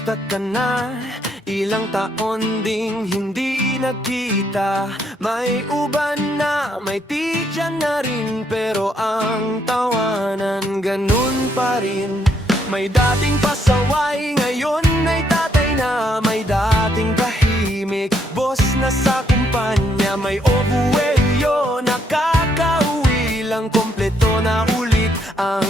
Kamusta ka na? Ilang taon ding hindi nagkita. May uban na, may tiyan na rin, pero ang tawanan ganun pa rin. May dating pasaway, ngayon ay tatay na. May dating tahimik, boss na sa kumpanya. May obuelyo, nakakauwi lang, kompleto na ulit ang